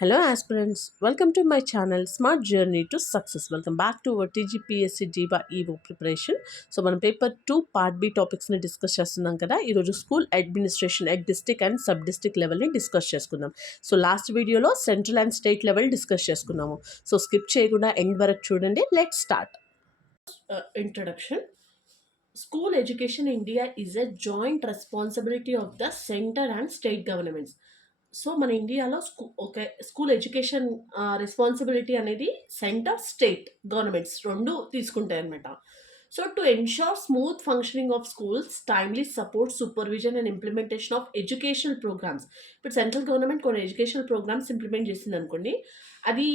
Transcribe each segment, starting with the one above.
Hello aspirants, welcome to my channel Smart Journey to Success. Welcome back to our TGPSC DIVA EVO preparation. So మనం paper 2 part B టాపిక్స్ని discuss చేస్తున్నాం కదా. ఈరోజు school administration at district and sub district లెవెల్ని discuss చేసుకుందాం. So last వీడియోలో central and state level discuss చేసుకున్నాము. So skip చేయకుండా ఎండ్ వరకు చూడండి. Let's start. Introduction. School education in India is a joint responsibility of the center and state governments. So మన ఇండియాలో school education responsibility అనేది centre state governments రెండు తీసుకుంటాయి అనమాట. So to ensure smooth functioning of schools, timely support, supervision and implementation of educational programmes. ఇప్పుడు central government కొన్ని educational programmes implement చేసింది అనుకోండి, అది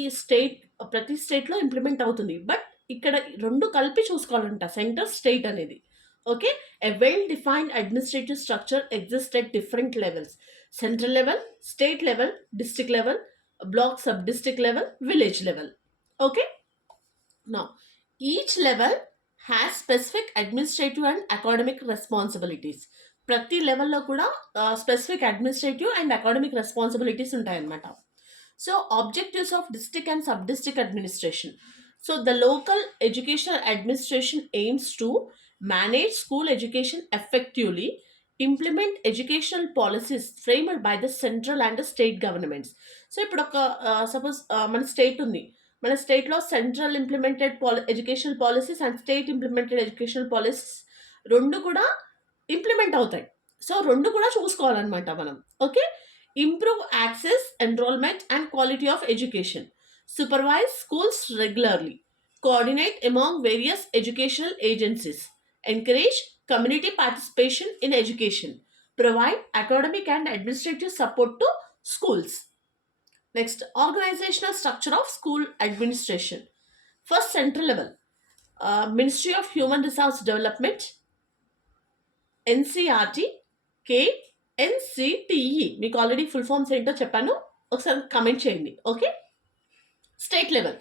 ప్రతి స్టేట్లో ఇంప్లిమెంట్ అవుతుంది. బట్ ఇక్కడ రెండు కలిపి చూసుకోవాలంట సెంటర్ స్టేట్ అనేది. Okay, a well defined administrative structure exist at different levels: central level, state level, district level, block sub-district level, village level. Okay. Now, each level has specific administrative and academic responsibilities. ప్రతి లెవెల్లో కూడా specific administrative and academic responsibilities ఉంటాయన్నమాట. So objectives of district and sub district administration. So the local educational administration aims to manage school education effectively, implement educational policies framed by the central and the state governments. So ఇప్పుడు ఒక suppose మన state ఉంది, మన స్టేట్లో central implemented educational policies and state implemented educational policies రెండు కూడా implement అవుతాయి. So రెండు కూడా చూసుకోవాలన్నమాట మనం. Okay, improve access, enrolment and quality of education, supervise schools regularly, coordinate among various educational agencies, encourage community participation in education, provide academic and administrative support to schools. Next, organizational structure of school administration. First, central level, Ministry of Human Resource Development, NCRT, KNCTE. మీకు already full forms ఏంటో చెప్పాను, ఒకసారి comment చేయండి. Okay, state level,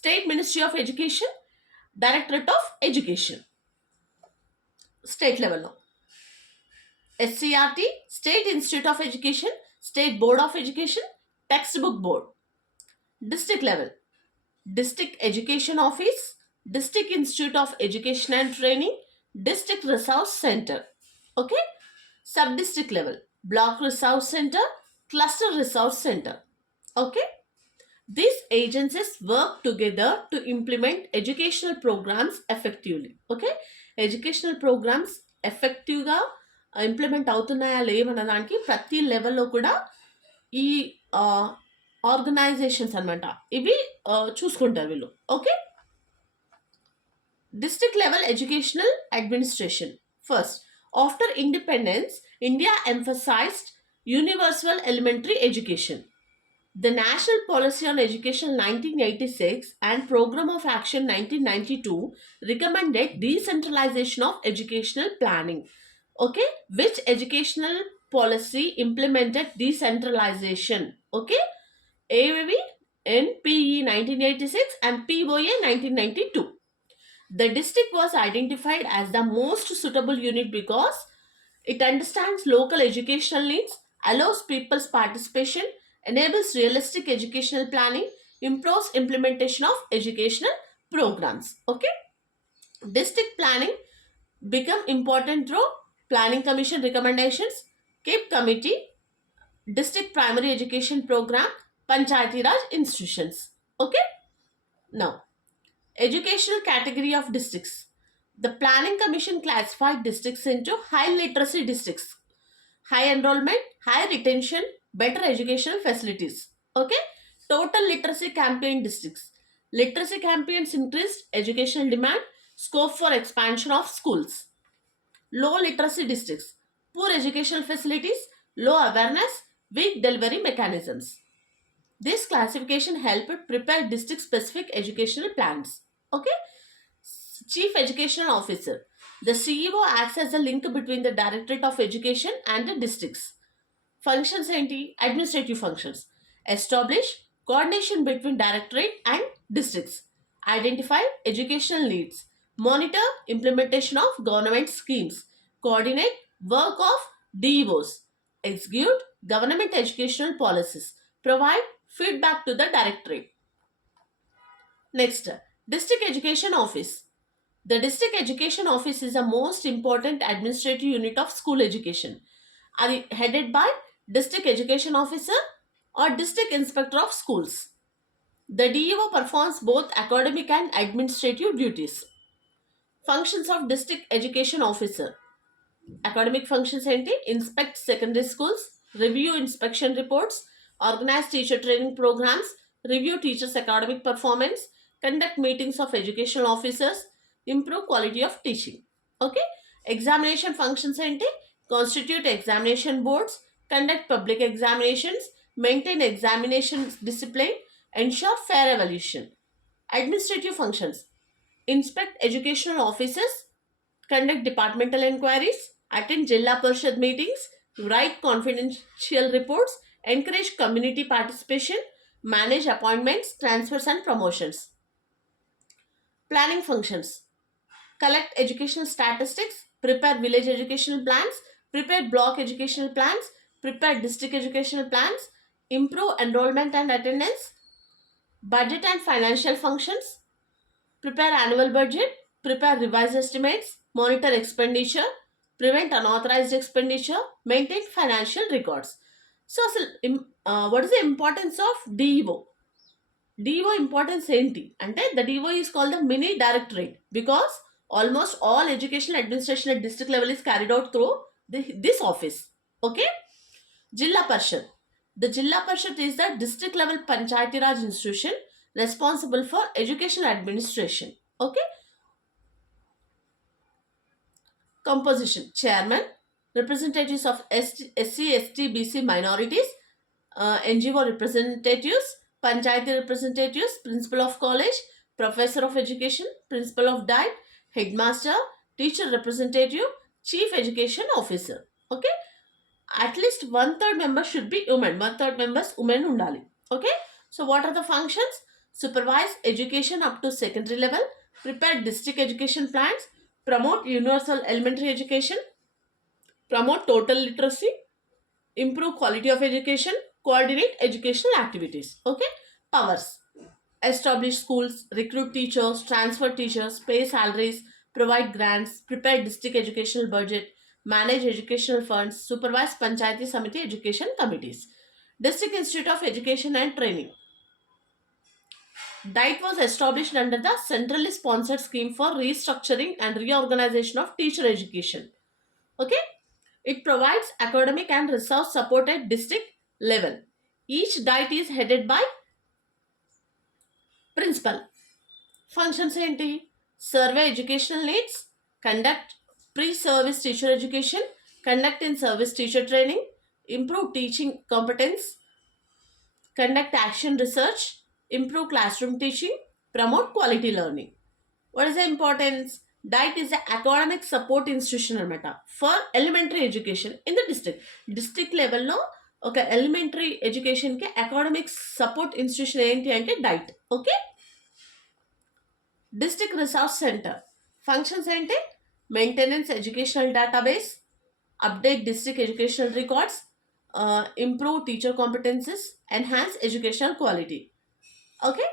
state ministry of education, directorate of education. State లెవెల్లో SCRT, state institute of education, state board of education, text book board. District level, district education office, district institute of education and training, district resource centre. Okay, sub district level, block resource centre, cluster resource centre. Okay, these agencies work together to implement educational programs effectively. Okay, educational programmes ఎఫెక్టివ్గా implement అవుతున్నాయా లేవన్న దానికి ప్రతి లెవెల్లో కూడా ఈ organisations అనమాట ఇవి చూసుకుంటారు వీళ్ళు. Okay, district level educational administration. First, after independence India emphasized universal elementary education. The National Policy on Education 1986 and Program of Action 1992 recommended decentralization of educational planning. Okay, which educational policy implemented decentralization? Okay, AVV NPE 1986 and POA 1992. The district was identified as the most suitable unit because it understands local educational needs, allows people's participation, enables realistic educational planning, improves implementation of educational programs. Okay, district planning become important through planning commission recommendations, CAPE committee, district primary education program, panchayati raj institutions. Okay, now educational category of districts. The planning commission classified districts into high literacy districts, high enrollment, high retention, better educational facilities. Okay, total literacy campaign districts. Literacy campaigns increased educational demand, scope for expansion of schools. Low literacy districts, poor educational facilities, low awareness, weak delivery mechanisms. This classification helped prepare district specific educational plans. Okay, Chief Educational Officer. The CEO acts as a link between the Directorate of Education and the districts. Functions ఏంటి? Administrative functions. Establish coordination between directorate and districts. Identify educational needs. Monitor implementation of government schemes. Coordinate work of DEOs. Execute government educational policies. Provide feedback to the directorate. Next, district education office. The district education office is the most important administrative unit of school education. Are headed by district education officer or district inspector of schools. The DEO performs both academic and administrative duties. Functions of district education officer. Academic functions ఏంటి? Inspect secondary schools, review inspection reports, organize teacher training programs, review teachers' academic performance, conduct meetings of educational officers, improve quality of teaching. Okay? Examination functions ఏంటి? Constitute examination boards, conduct public examinations, maintain examination discipline, ensure fair evaluation. Administrative functions. Inspect educational offices, conduct departmental inquiries, attend Jilla Parishad meetings, write confidential reports, encourage community participation, manage appointments, transfers, and promotions. Planning functions. Collect educational statistics, prepare village educational plans, prepare block educational plans, prepare district educational plans, improve enrollment and attendance, budget and financial functions, prepare annual budget, prepare revised estimates, monitor expenditure, prevent unauthorized expenditure, maintain financial records. So, what is the importance of DEO? DEO importance ఏంటి అంటే the DEO is called the mini directorate because almost all educational administration at district level is carried out through this office. Okay? Jilla Parishad. The Jilla Parishad is the district level Panchayati Raj institution responsible for educational administration. Okay? Composition. Chairman, representatives of SC, ST, BC minorities, NGO representatives, Panchayati representatives, principal of college, professor of education, principal of diet, headmaster, teacher representative, chief education officer. Okay? At least 1/3 members should be women. 1/3 members women undali. Okay? So what are the functions? Supervise education up to secondary level, prepare district education plans, promote universal elementary education, promote total literacy, improve quality of education, coordinate educational activities. Okay? Powers. Establish schools, recruit teachers, transfer teachers, pay salaries, provide grants, prepare district educational budget, manage educational funds, supervise Panchayati Samiti education committees. District Institute of Education and Training. DITE was established under the centrally sponsored scheme for restructuring and reorganization of teacher education. Okay? It provides academic and resource support at district level. Each DITE is headed by principal. Functions ఏంటి? Survey educational needs, conduct pre-service teacher education, conduct in-service teacher training, improve teaching competence, conduct action research, improve classroom teaching, promote quality learning. What is the importance? DITE is the academic support institution అనమాట for elementary education in the district లెవెల్లో ఒక elementary ఎడ్యుకేషన్కి academic support institution ఏంటి అంటే DIET. Okay? District resource centre functions ఏంటి? Maintenance educational database, update district educational records, improve teacher competences, enhance educational quality. Okay?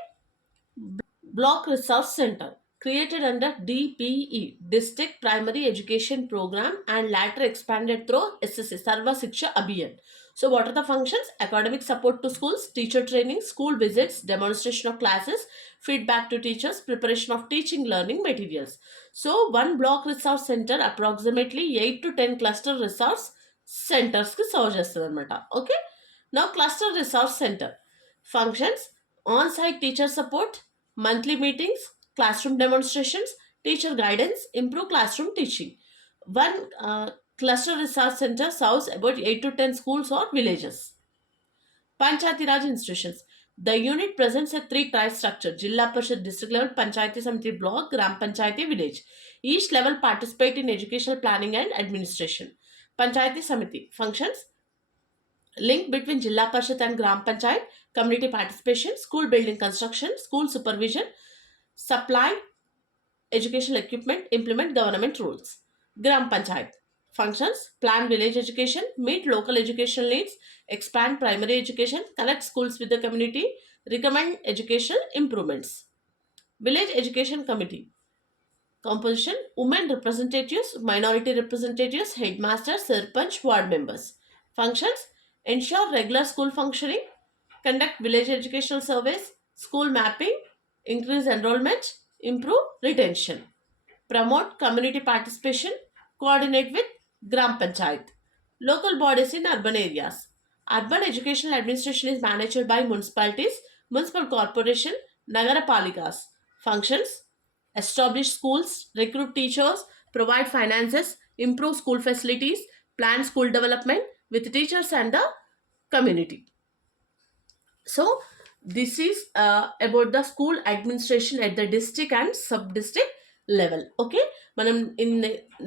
Block Resource Center, created under DPE, District Primary Education Program, and later expanded through SSA, Sarva Shiksha Abhiyan. So what are the functions? Academic support to schools, teacher training, school visits, demonstration of classes, feedback to teachers, preparation of teaching learning materials. So one block resource center approximately 8 to 10 cluster resource centers ki serve chestadi anamata. Okay? Now cluster resource center functions: on-site teacher support, monthly meetings, classroom demonstrations, teacher guidance, improve classroom teaching. One cluster resource center serves about 8 to 10 schools or villages. Panchayati Raj institutions. The unit presents a 3-tier structure: Jilla Parishad district level, Panchayati Samiti block, Gram Panchayati village. Each level participate in educational planning and administration. Panchayati Samiti functions: link between Jilla Parishad and Gram Panchayat, community participation, school building construction, school supervision, supply educational equipment, implement government rules. Gram Panchayat Functions: plan village education, meet local educational needs, expand primary education, connect schools with the community, recommend educational improvements. Village Education Committee composition: women representatives, minority representatives, headmasters, sarpanch, ward members. Functions: ensure regular school functioning, conduct village educational surveys, school mapping, increase enrollment, improve retention, promote community participation, coordinate with Gram Panchayat. Local bodies in urban areas. Urban educational administration is managed by municipalities, municipal corporation, Nagara Palikas. Functions: establish schools, recruit teachers, provide finances, improve school facilities, plan school development with teachers and the community. So this is about the school administration at the district and sub district level. Okay, మనం in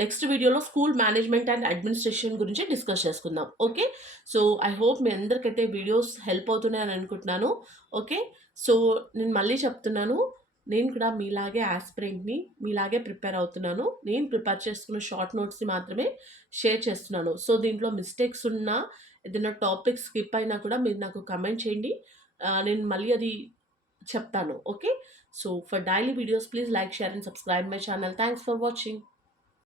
next వీడియోలో school management and administration గురించి discuss చేసుకుందాం. Okay, so I hope మీ అందరికైతే videos help అవుతున్నాయని అనుకుంటున్నాను. Okay, so నేను మళ్ళీ చెప్తున్నాను, నేను కూడా మీలాగే ఆస్పిరెంట్ని, మీలాగే ప్రిపేర్ అవుతున్నాను. నేను ప్రిపేర్ చేసుకున్న షార్ట్ నోట్స్ని మాత్రమే షేర్ చేస్తున్నాను. సో దీంట్లో మిస్టేక్స్ ఉన్నా, ఏదైనా టాపిక్ స్కిప్ అయినా కూడా మీరు నాకు కమెంట్ చేయండి. నేను మళ్ళీ అది చెప్తాను. Okay, so for daily videos please like, share and subscribe my channel. Thanks for watching.